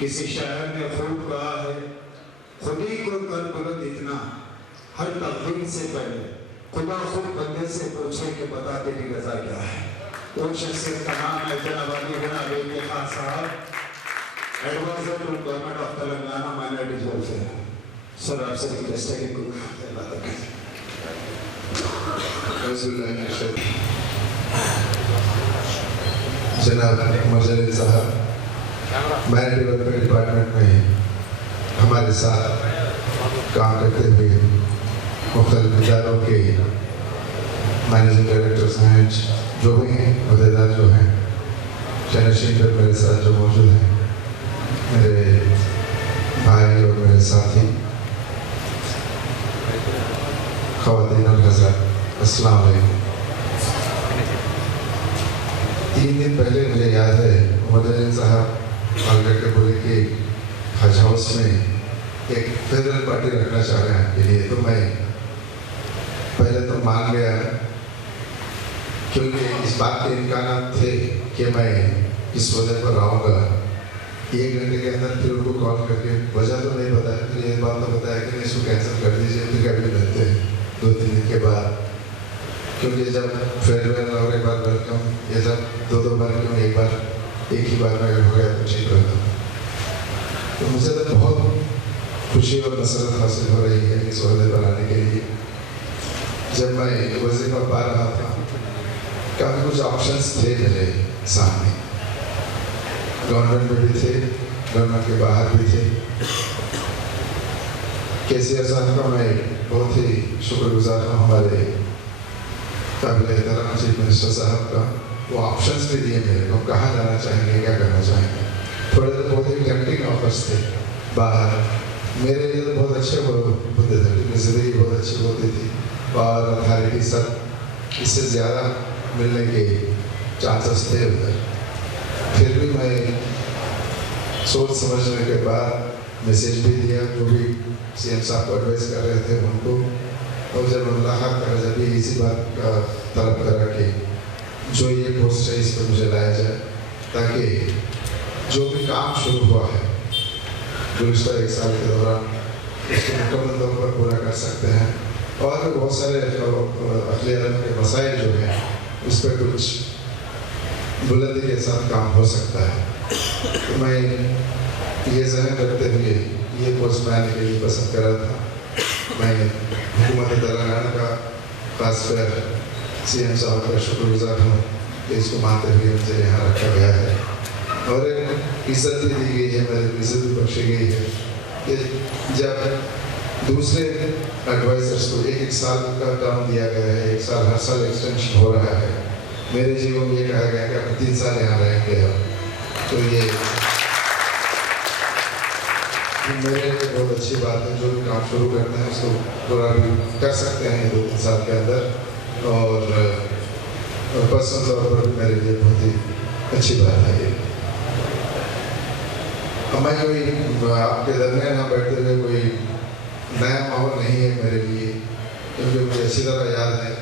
کسی شاعر نے خوب کہا ہے خودی کو کر بلند اتنا ہر تقدیر سے پہلے خدا خود بندے سے پوچھے کہ بتا تیری رضا کیا ہے. وہ شخصیت کا نام ہے جناب علی بن Abi Khan sahab, advisor to government of Telangana minorities welfare. Sir آپ سے ریکویسٹ ہے کہ جناب عمر جلیل صاحب مائنورٹی ویلفیئر ڈپارٹمنٹ میں ہمارے ساتھ کام کرتے ہوئے مختلف اداروں کے مینیجنگ ڈائریکٹرز ہیں, جو بھی ہیں عہدیدار جو ہیں, شہنشین پر میرے ساتھ جو موجود ہیں, میرے بھائی اور میرے ساتھی, خواتین اور حضرات, السلام علیکم. 3 دن پہلے مجھے یاد ہے عمر جلیل صاحب کال کر کے بولے کہ حج ہاؤس میں ایک فیڈرل پارٹی رکھنا چاہ رہے ہیں آپ کے لیے. تو میں پہلے تو مان گیا کیونکہ اس بات کے امکانات تھے کہ میں اس وجہ پر آؤں گا. 1 گھنٹے کے اندر پھر ان کو کال کر کے وجہ تو نہیں بتایا, پھر یہ بات تو بتایا کہ نہیں اس کو کینسل کر دیجیے, پھر کبھی ملتے ہیں 2-3 دن کے بعد. کیونکہ جب فیئرویل اور ایک بار ویلکم یہ سب 2 بار کیوں, ایک بار ایک ہی بار میں ہو گیا تو ٹھیک رہتا. تو مجھے تو بہت خوشی اور مسرت حاصل ہو رہی ہے اس عہدے پر آنے کے لیے. جب میں وظیفہ پا رہا تھا کافی کچھ آپشنس تھے میرے سامنے, گورنمنٹ میں بھی تھے, گورنمنٹ کے باہر بھی تھے. KCR صاحب کا میں بہت ہی شکر گزار ہوں, ہمارے قابل احترام چیف منسٹر صاحب کا. وہ آپشنس بھی دیے میرے کو, کہاں جانا چاہیں گے, کیا کرنا چاہیں گے. تھوڑے تو بہت ہی ٹیمپٹنگ آفرس تھے باہر, میرے لیے تو بہت اچھے ہوتے تھے, زندگی بہت اچھی ہوتی تھی اور اتھارٹی سب اس سے زیادہ ملنے کے چانسز تھے ادھر. پھر بھی میں سوچ سمجھنے کے بعد میسیج بھی دیا, جو بھی CM صاحب کو ایڈوائز کر رہے تھے ان کو, اور جب ملاقات کرا جب بھی اسی بات کا طلب کرا کہ جو یہ پوسٹ ہے اس پر مجھے لایا جائے تاکہ جو بھی کام شروع ہوا ہے گزشتہ 1 سال کے دوران اس کو مکمل طور پر پورا کر سکتے ہیں, اور بھی بہت سارے اقلیت کے مسائل جو ہیں اس پہ کچھ بلندی کے ساتھ کام ہو سکتا ہے. تو میں یہ ذہن رکھتے ہوئے یہ پوسٹ میں آنے کے لیے پسند کرا تھا. میں حکومت تلنگانہ کا خاص کر CM صاحب کا شکر گزار ہوں کہ اس کو مانتے ہوئے مجھے یہاں رکھا گیا ہے, اور ایک عزت بھی دی گئی ہے, میرے عزت بھی بخشی گئی ہے کہ جب دوسرے ایڈوائزرس کو 1 سال کا ٹرم دیا گیا ہے, 1 سال ہر سال ایکسٹینشن ہو رہا ہے, میرے جیون میں یہ کہا گیا کہ آپ 3 سال یہاں رہیں گے. تو یہ میرے لیے بہت اچھی بات ہے, جو بھی کام شروع کرتے ہیں اس کو پورا بھی کر سکتے ہیں 2-3 سال کے اندر, اور پرسنل طور پر بھی میرے لیے بہت ہی اچھی بات ہے. یہ میں کوئی آپ کے درمیان یہاں بیٹھتے ہوئے کوئی نیا ماحول نہیں ہے میرے لیے, کیونکہ مجھے اچھی طرح یاد ہے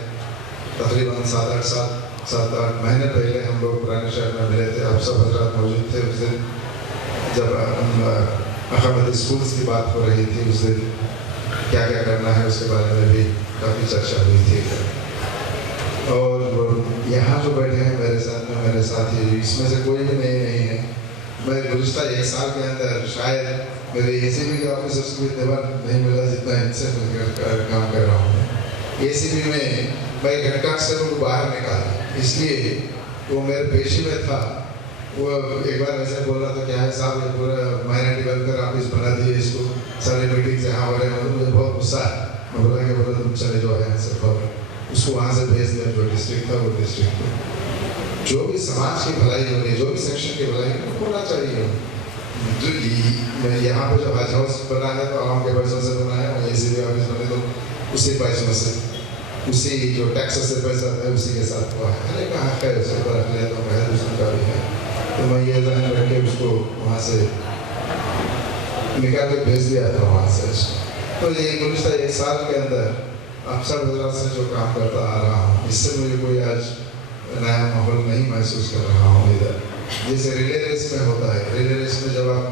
تقریباً 7-8 مہینے پہلے ہم لوگ پرانے شہر میں ملے تھے. آپ سب حضرات موجود تھے اس دن جب احمد اسکولس کی بات ہو رہی تھی. اس دن کیا کیا کرنا ہے اس کے بارے میں بھی کافی چرچا ہوئی تھی. اور یہاں جو بیٹھے ہیں میرے ساتھ میں میرے ساتھی, اس میں سے کوئی بھی نہیں ہے. میں گزشتہ 1 سال کے اندر شاید میرے ACB کے آفیسرس کو اتنا نہیں ملا جتنا ان سے مل کر کام کر رہا ہوں. ACB میں ایک گھنٹہ سے ان کو باہر نکالا, اس لیے وہ میرے پیشے میں تھا. وہ ایک بار ایسے بول رہا تھا کہ ہے صاحب یہ پورا مائنورٹی ویلفیئر آفس بنا دیے, اس کو سارے میٹنگ سے یہاں ہو رہے ہیں. مجھے بہت غصہ ہے, میں بولا کہ تم چلے جو ہے صرف, اور اس کو وہاں سے بھیج دیا جو ڈسٹرکٹ تھا وہ ڈسٹرکٹ میں. جو بھی سماج کی بھلائی ہو رہی ہے, جو بھی سیکشن کی بھلائی ہونا چاہیے. یہاں پہ جو حج ہاؤس بنا ہے تو عوام کے پیسوں سے بنا ہے, اور ACB آفس بنے تو اسی پیسوں سے, اسی جو ٹیکس سے پیسہ ہے اسی کے ساتھ ہوا ہے. ارے کہاں ہے اس کے پر اقلیت و غیر مسلم کا بھی ہے. تو میں یہ ذہن رکھ کے اس کو وہاں سے نکال کے بھیج دیا تھا وہاں سے. تو یہ گزشتہ 1 سال کے اندر آپ سب حضرات سے جو کام کرتا آ رہا ہوں, اس سے مجھے کوئی آج نیا ماحول نہیں محسوس کر رہا ہوں ادھر. جیسے ریلے ریس میں ہوتا ہے, ریلے ریس میں جب آپ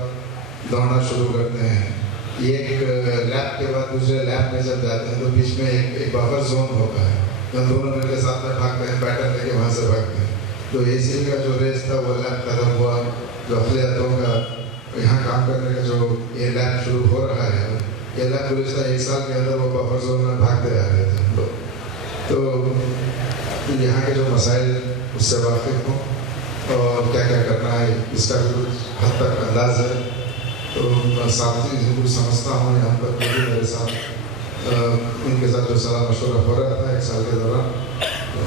دوڑنا شروع کرتے ہیں. ایک لیپ کے بعد دوسرے لیپ میں جب جاتے ہیں تو بیچ میں ایک بفر زون ہوتا ہے. ہم دونوں مل کے ساتھ میں بھاگتے ہیں, بیٹر لے کے وہاں سے بھاگتے ہیں. تو اے سی کا جو ریس تھا وہ لیپ ختم ہوا. جو اقلیتوں کا یہاں کام کرنے کا جو یہ لیپ شروع ہو رہا ہے, یہ لیپ گزشتہ 1 سال کے اندر وہ بفر زون میں بھاگتے آ رہے تھے ہم لوگ. تو یہاں کے جو مسائل اس سے واقف ہوں اور کیا کیا کرنا ہے اس کا بھی کچھ حد تک انداز ہے. تو ساتھی ضرور سمجھتا ہوں یہاں پر بھی میرے ساتھ ان کے ساتھ جو صلاح مشورہ ہو رہا تھا 1 سال کے دوران,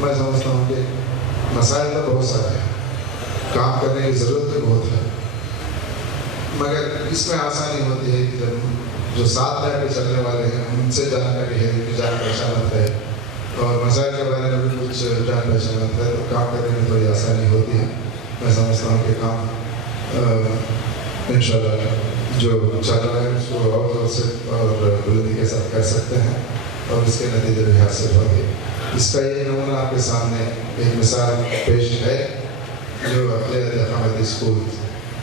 میں سمجھتا ہوں کہ مسائل تو بہت سارے ہیں, کام کرنے کی ضرورت بھی بہت ہے, مگر اس میں آسانی ہوتی ہے کہ جب جو ساتھ میں کے چلنے والے ہیں ان سے جانکاری ہے, ان کی جان پہچانت ہے اور مسائل کے بارے میں بھی کچھ جان پہچانت ہے, تو کام کرنے میں تھوڑی آسانی ہوتی ہے. میں سمجھتا ہوں کہ کام انشاءاللہ جو چل رہا ہے اس کو اور زور سے اور بلندی کے ساتھ کر سکتے ہیں اور اس کے نتیجے بھی حاصل ہوں گے. اس کا یہ نمونہ آپ کے سامنے ایک مثال پیش ہے. جو اقلیت احمدی اسکول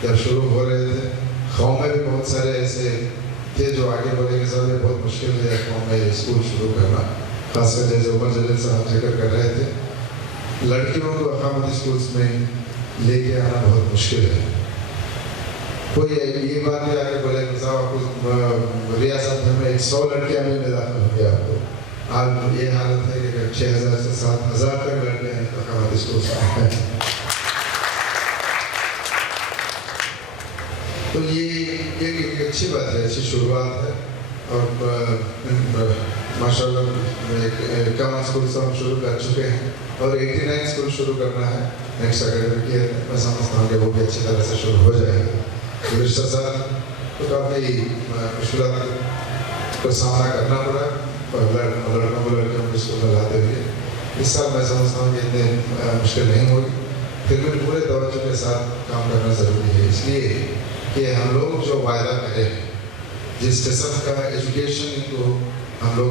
جب شروع ہو رہے تھے, قوم میں بھی بہت سارے ایسے تھے جو آگے بڑھے کے ساتھ بہت مشکل ہے قوم میں اسکول شروع کرنا, خاص کر جیسے عمر جلیل صاحب ذکر کر رہے تھے. لڑکیوں کو احمدی اسکولس میں لے کے آنا بہت مشکل ہے. کوئی یہ بات بھی آگے بولے کہ صاحب ریاست میں 100 لڑکیاں میں داخل ہو گیا, آپ کو آج یہ حالت ہے کہ 6000 سے 7000 تک لڑکیاں احمدی اسکولس میں ہیں. تو یہ ایک اچھی بات ہے, اچھی شروعات ہے. اور ماشاء اللہ کم اسکول سے ہم شروع کر چکے ہیں اور 89 اسکول شروع کرنا ہے نیکسٹ اکیڈمک ایئر. میں سمجھتا ہوں کہ وہ بھی اچھی طرح سے شروع ہو جائے گا. گزشتہ سال تو کافی مشکلات کا سامنا کرنا پڑا لڑکوں کو لڑکیوں کو اسکول میں لاتے ہوئے. اس سال میں سمجھتا ہوں کہ اتنے مشکل نہیں ہوگی, پھر بھی پورے توجہ کے ساتھ کام کرنا ضروری ہے. اس لیے کہ ہم لوگ جو وعدہ کریں, جس قسم کا ایجوکیشن کو ہم لوگ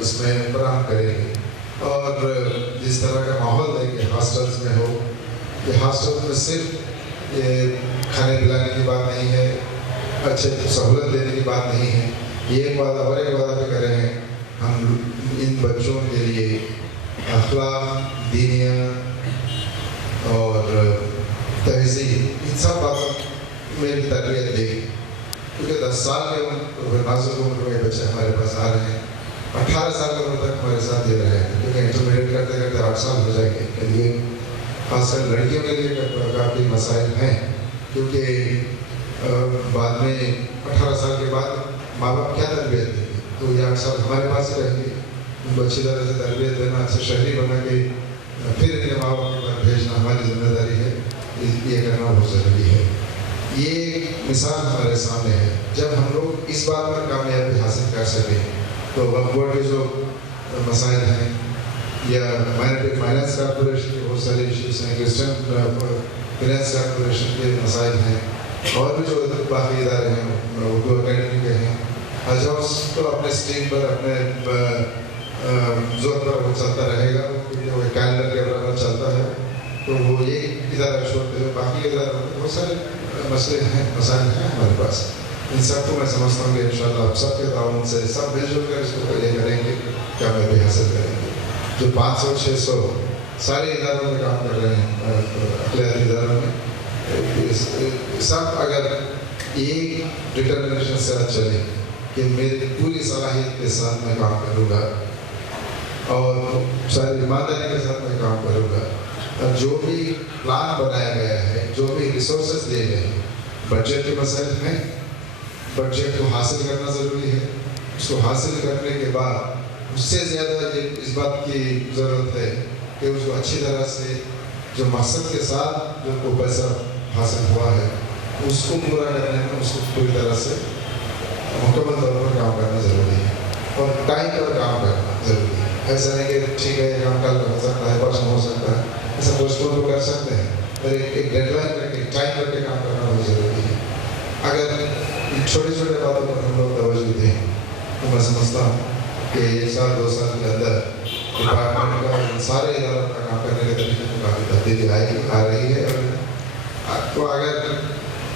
اس میں فراہم کریں گے اور جس طرح کا ماحول دیں گے ہاسٹلس میں ہو, کہ ہاسٹل میں صرف یہ کھانے پلانے کی بات نہیں ہے, اچھے سہولت دینے کی بات نہیں ہے. یہ ایک وعدہ اور ایک وعدہ بھی کریں ہیں ہم ان بچوں کے لیے اخلاق, دینیات اور تہذیب ان سب باتوں میں بھی تربیت دے گی. کیونکہ 10 سال کے نازک عمر میں بچے ہمارے پاس آ رہے ہیں, 18 سال کی عمر تک ہمارے ساتھ یہ رہے ہیں, کیونکہ انٹرمیڈیٹ کرتے کرتے 8 سال ہو جائیں گے. کے لیے خاص کر لڑکیوں کے لیے کافی مسائل ہیں, کیونکہ بعد میں 18 سال کے بعد ماں باپ کیا تربیت دیں گے, تو یہ 8 سال ہمارے پاس ہی رہیں گے. ان کو اچھی طرح سے تربیت دینا, اچھے شہری بنا کے پھر انہیں ماں باپ کے پاس بھیجنا ہماری ذمہ داری ہے. یہ کرنا بہت ضروری ہے. یہ مثال ہمارے سامنے ہے. جب ہم لوگ اس بات پر کامیابی حاصل کر سکیں تو ورک کے جو مسائل ہیں یا مائنورٹی فائنانس کارپوریشن کے بہت سارے ایشوز ہیں, کرسچن فائنانس کارپوریشن کے مسائل ہیں, اور بھی جو باقی ادارے ہیں اردو اکیڈمی کے ہیں, ہر جوز تو اپنے اسٹریم پر اپنے زور پر وہ چلتا رہے گا, کیونکہ وہ کیلنڈر کے برابر چلتا ہے. تو وہ ایک ادارہ چھوڑتے ہوئے باقی اداروں میں بہت سارے مسئلے ہیں, مسائل ہیں ہمارے پاس. ان سب کو میں سمجھتا ہوں کہ انشاءاللہ آپ سب کے تعاون سے سب مل جل کر اس کو یہ کریں گے, کامیابی حاصل کریں گے. جو 500-600 سارے اداروں میں کام کر رہے ہیں اقلیتی اداروں میں, سب اگر ایک ڈٹرمنیشن سے چلیں کہ میری پوری صلاحیت کے ساتھ میں کام کروں گا اور ساری ایمانداری کے ساتھ میں کام کروں گا, اور جو بھی پلان بنایا گیا ہے, جو بھی ریسورسز دیے گئے ہیں, بجٹ کے مسائل ہیں, بجٹ کو حاصل کرنا ضروری ہے. اس کو حاصل کرنے کے بعد اس سے زیادہ یہ اس بات کی ضرورت ہے کہ اس کو اچھی طرح سے جو مقصد کے ساتھ جو کو پیسہ حاصل ہوا ہے اس کو پورا کرنے میں اس کو پوری طرح سے مکمل طور پر کام کرنا ضروری ہے اور ٹائم پر کام کرنا ضروری ہے. ایسا نہیں کہ ٹھیک ہے یہ کام کل ہو سکتا ہے, پرسوں ہو سکتا ہے, ایسا پوسٹپون تو کر سکتے ہیں, پر ایک ڈیڈ لائن کر کے ٹائم کر کے کام کرنا بہت ضروری ہے. اگر چھوٹی چھوٹی باتوں پر ہم لوگ توجہ دیں تو میں سمجھتا ہوں کہ 1 سال 2 سال کے اندر ڈپارٹمنٹ کا سارے اداروں کا کام کرنے کے طریقے میں کافی تبدیلی آ رہی ہے. اور تو اگر